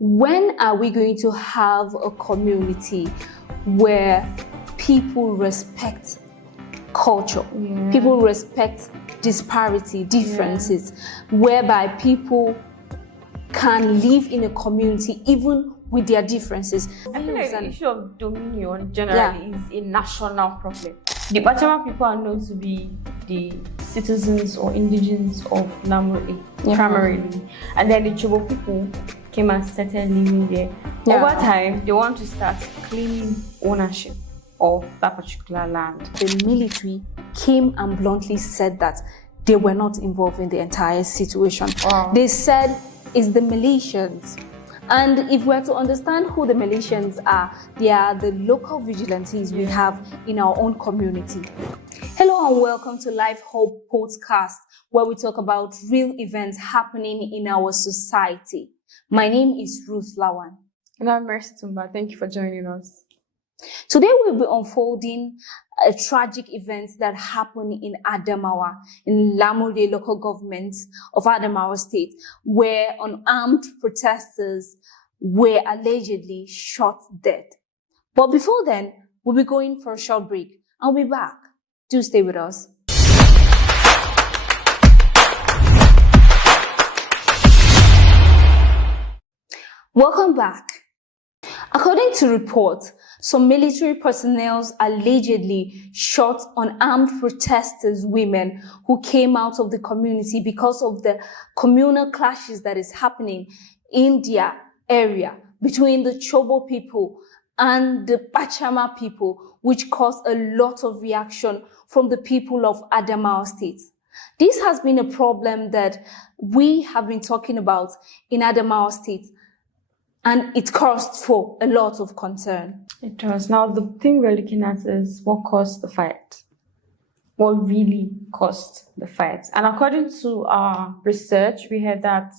When are we going to have a community where people respect culture, people respect disparity, differences, whereby people can live in a community even with their differences? I feel like the issue of dominion generally is a national problem. The Bachama people are known to be the citizens or indigenes of Lamurde primarily, and then the Chobo people came and started living there. Over time, they want to start claiming ownership of that particular land. The military came and bluntly said that they were not involved in the entire situation. They said it's the militians. And if we're to understand who the militians are, they are the local vigilantes we have in our own community. Hello and welcome to LifeHub Podcast, where we talk about real events happening in our society. My name is Ruth Lawan. And I'm Mercy Tumba. Thank you for joining us. Today we'll be unfolding a tragic event that happened in Adamawa, in Lamurde Local Government of Adamawa State, where unarmed protesters were allegedly shot dead. But before then, we'll be going for a short break. I'll be back. Do stay with us. Welcome back. According to reports, some military personnel allegedly shot unarmed protesters, women who came out of the community because of the communal clashes that is happening in their area between the Chobo people and the Bachama people, which caused a lot of reaction from the people of Adamawa State. This has been a problem that we have been talking about in Adamawa State, and it caused for a lot of concern. It does. Now, the thing we're looking at is what caused the fight. What really caused the fight. And according to our research, we heard that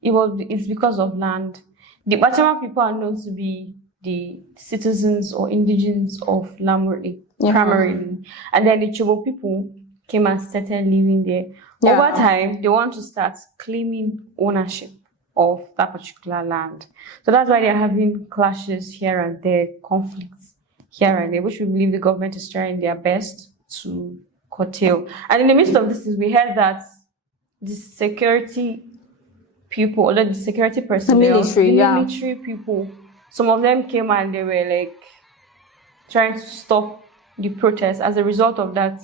it's because of land. The Bachama people are known to be the citizens or indigenes of Lamurde primarily. And then the Chobo people came and started living there. Over time, they want to start claiming ownership of that particular land. So that's why they're having clashes here and there, conflicts here and there, which we believe the government is trying their best to curtail. And in the midst of this, we heard that the security people, or the security personnel, military people, some of them came and they were like trying to stop the protest. As a result of that,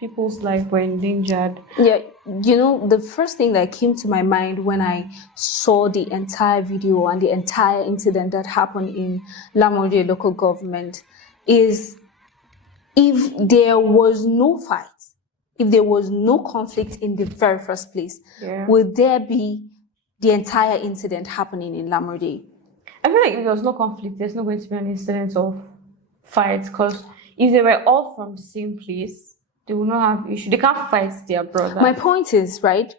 people's life were endangered. Yeah, you know, the first thing that came to my mind when I saw the entire video and the entire incident that happened in Lamurde Local Government is, if there was no fight, if there was no conflict in the very first place, would there be the entire incident happening in Lamurde? I feel like if there was no conflict, there's not going to be an incident of fights, because if they were all from the same place, they will not have issue. They can't fight their brother. My point is, right,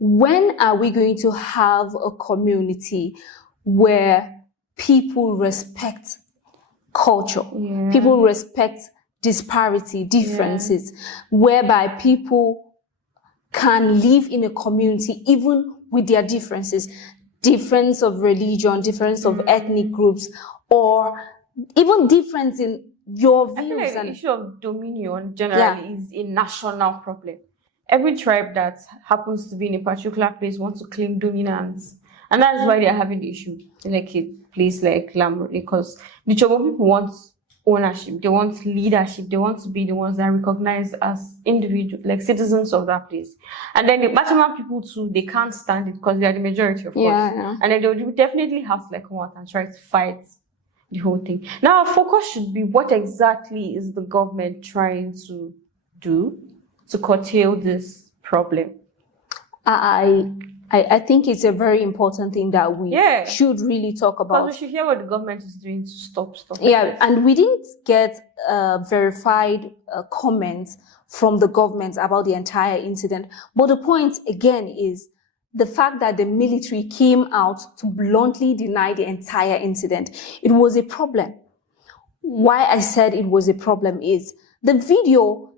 when are we going to have a community where people respect culture, people respect disparity, differences, whereby people can live in a community even with their differences, difference of religion, difference of ethnic groups, or even difference in your views? I feel like the issue of dominion generally is a national problem. Every tribe that happens to be in a particular place wants to claim dominance. And that's why they're having the issue in like a place like Lamurde, because the Chobo people want ownership, they want leadership, they want to be the ones that are recognized as individuals, like citizens of that place. And then the Bachama people too, they can't stand it because they are the majority, of course. And then they would definitely have to like come out and try to fight the whole thing. Now, our focus should be what exactly is the government trying to do to curtail this problem? I think it's a very important thing that we should really talk about. Because we should hear what the government is doing to stop stuff. And we didn't get verified comments from the government about the entire incident. But the point, again, is the fact that the military came out to bluntly deny the entire incident. It was a problem. Why I said it was a problem is the video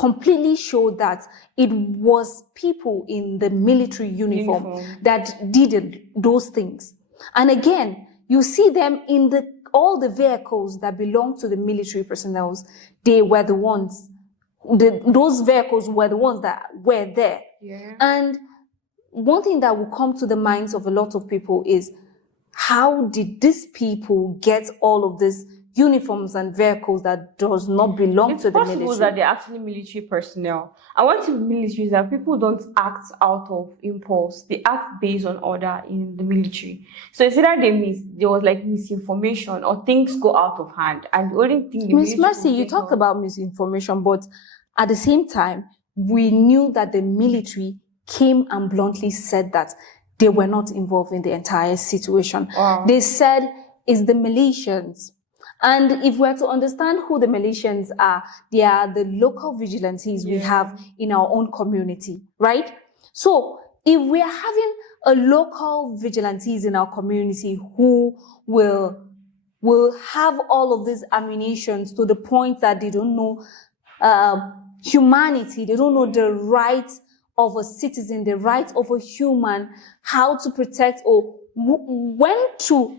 completely showed that it was people in the military uniform that did those things. And again, you see them in all the vehicles that belong to the military personnel. They were the ones, those vehicles were the ones that were there. Yeah. And one thing that will come to the minds of a lot of people is, how did these people get all of these uniforms and vehicles that does not belong to the military? It's possible that they're actually military personnel. And one thing with military is that people don't act out of impulse. They act based on order in the military. So it's either there was like misinformation or things go out of hand. And the only thing Ms. Mercy, you talked about misinformation, but at the same time, we knew that the military came and bluntly said that they were not involved in the entire situation. Wow. They said it's the militians. And if we're to understand who the militians are, they are the local vigilantes we have in our own community, right? So if we are having a local vigilantes in our community who will have all of these ammunitions to the point that they don't know humanity, they don't know the right of a citizen, the right of a human, how to protect or when to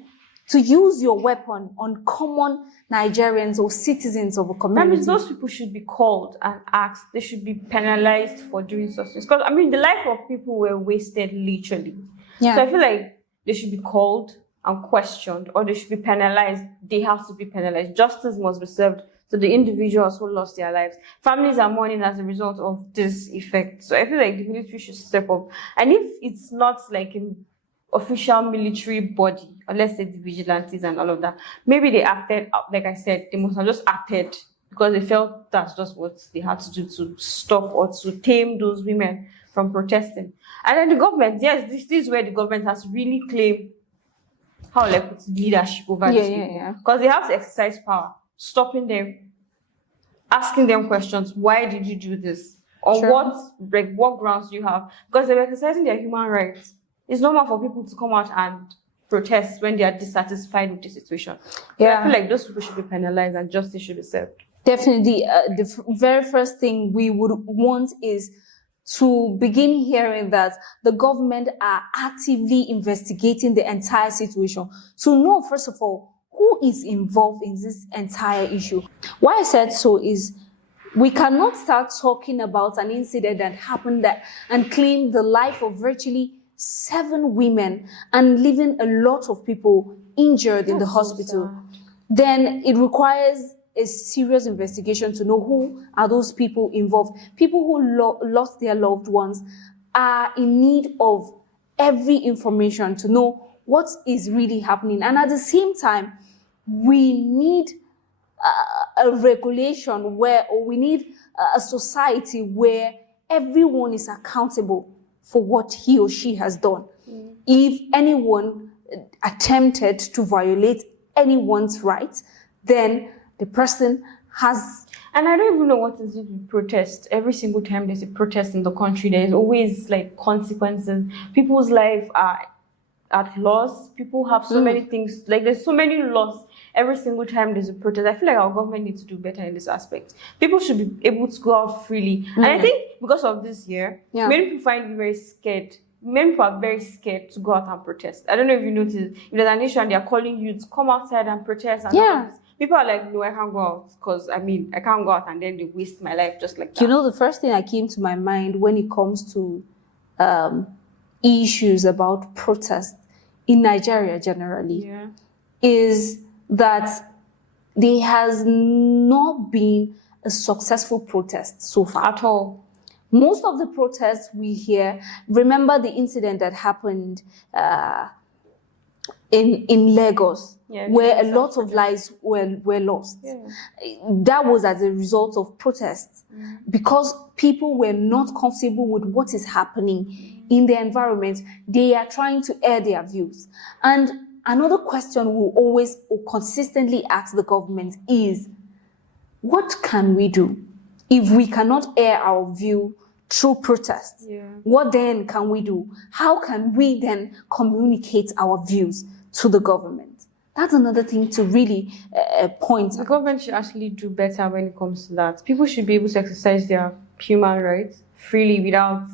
use your weapon on common Nigerians or citizens of a community. That means those people should be called and asked. They should be penalized for doing such things. Because, the life of people were wasted literally. Yeah. So I feel like they should be called and questioned, or they should be penalized. They have to be penalized. Justice must be served to the individuals who lost their lives. Families are mourning as a result of this effect. So I feel like the military should step up. And if it's not like an official military body, or let's say the vigilantes and all of that, maybe they acted, like I said, they must have just acted because they felt that's just what they had to do to stop or to tame those women from protesting. And then the government, yes, this is where the government has to really claim leadership over these people. Because they have to exercise power, stopping them, asking them questions. Why did you do this? On what grounds do you have? Because they're exercising their human rights. It's normal for people to come out and protest when they are dissatisfied with the situation. So I feel like those people should be penalized and justice should be served. Definitely. The very first thing we would want is to begin hearing that the government are actively investigating the entire situation to know, first of all, who is involved in this entire issue. Why I said so is we cannot start talking about an incident that happened and claim the life of virtually 7 women and leaving a lot of people injured in the hospital. Then it requires a serious investigation to know who are those people involved. People who lost their loved ones are in need of every information to know what is really happening. And at the same time, we need a regulation we need a society where everyone is accountable for what he or she has done. If anyone attempted to violate anyone's rights, then the person has... And I don't even know what is it with protest. Every single time there's a protest in the country, there's always like consequences. People's lives are at loss. People have so many things, like there's so many laws every single time there's a protest. I feel like our government needs to do better in this aspect. People should be able to go out freely. And I think because of this year, many people find it very scared. Many people are very scared to go out and protest. I don't know if you noticed, if there's an issue and they're calling you to come outside and protest. And people are like, no, I can't go out because I can't go out and then they waste my life just like that. You know, the first thing that came to my mind when it comes to issues about protest in Nigeria generally is that there has not been a successful protest so far. At all. Most of the protests we hear, remember the incident that happened in Lagos, where a lot of lives were lost. That was as a result of protests because people were not comfortable with what is happening in the environment. They are trying to air their views. And another question we always or consistently ask the government is, what can we do if we cannot air our view through protest? What then can we do? How can we then communicate our views to the government? That's another thing to really point. The government should actually do better when it comes to that. People should be able to exercise their human rights freely without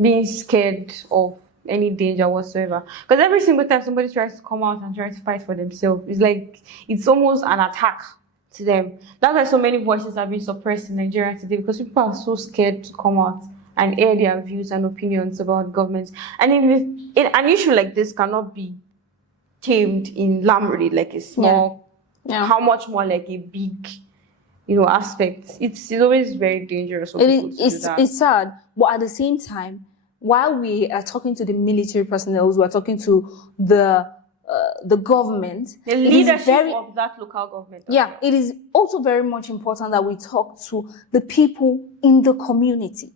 being scared of any danger whatsoever. Because every single time somebody tries to come out and try to fight for themselves, it's like it's almost an attack to them. That's why so many voices have been suppressed in Nigeria today, because people are so scared to come out and air their views and opinions about governments. And if an issue like this cannot be tamed in Lamurde, like a small, how much more like a big, aspect. It's always very dangerous for people to do that. It's sad, but at the same time, while we are talking to the military personnel, we are talking to the government, the leadership of that local government. Yeah, it is also very much important that we talk to the people in the community,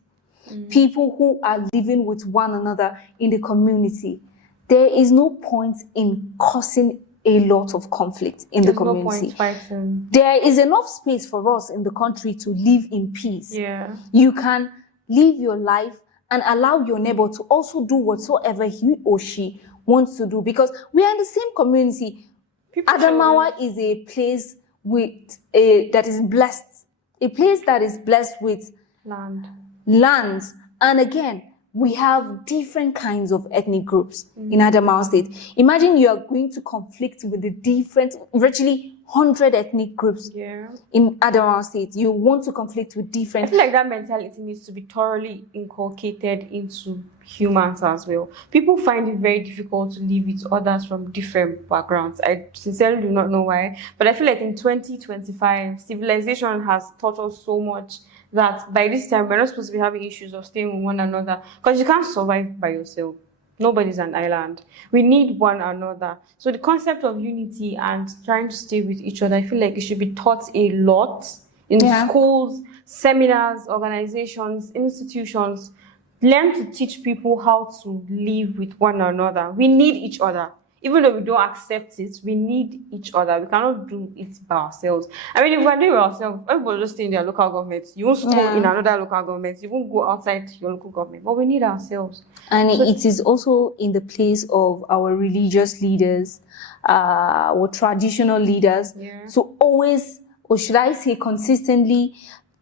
people who are living with one another in the community. There is no point in causing a lot of conflict in the community. No point fighting. There is enough space for us in the country to live in peace. Yeah. You can live your life and allow your neighbor to also do whatsoever he or she wants to do, because we are in the same community. Adamawa is a place that is blessed, a place that is blessed with lands. And again, we have different kinds of ethnic groups in Adamawa State. Imagine you are going to conflict with the different, virtually 100 ethnic groups in Adamawa State. You want to conflict with different... I feel like that mentality needs to be thoroughly inculcated into humans as well. People find it very difficult to live with others from different backgrounds. I sincerely do not know why, but I feel like in 2025, civilization has taught us so much that by this time, we're not supposed to be having issues of staying with one another, because you can't survive by yourself. Nobody's an island. We need one another. So the concept of unity and trying to stay with each other, I feel like it should be taught a lot in schools, seminars, organizations, institutions. Learn to teach people how to live with one another. We need each other. Even though we don't accept it, we need each other. We cannot do it by ourselves. I mean, if we're doing it ourselves, everybody just stay in their local government. You won't school in another local government. You won't go outside your local government. But we need ourselves. And it is also in the place of our religious leaders, our traditional leaders, to always, or should I say consistently,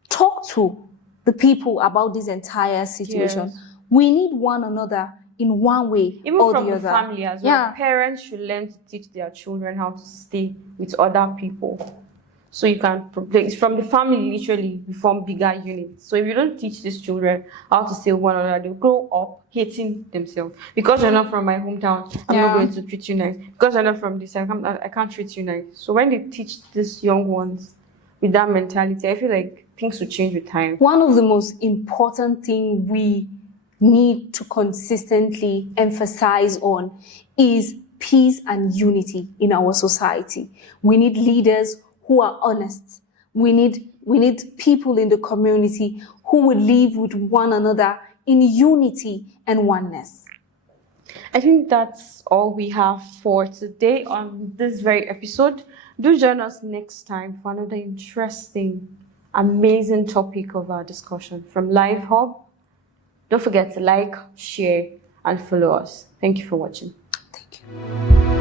talk to the people about this entire situation. We need one another in one way even or from the the other. family as well. Parents should learn to teach their children how to stay with other people. So you can, it's from the family, literally, we form bigger units. So if you don't teach these children how to stay with one another, they'll grow up hating themselves. Because you're not from my hometown, I'm not going to treat you nice. Because you're not from this, I can't treat you nice. So when they teach these young ones with that mentality, I feel like things will change with time. One of the most important things we need to consistently emphasize on is peace and unity in our society. We need leaders who are honest. We need people in the community who will live with one another in unity and oneness. I think that's all we have for today on this very episode. Do join us next time for another interesting, amazing topic of our discussion from LifeHub. Don't forget to like, share, and follow us. Thank you for watching. Thank you.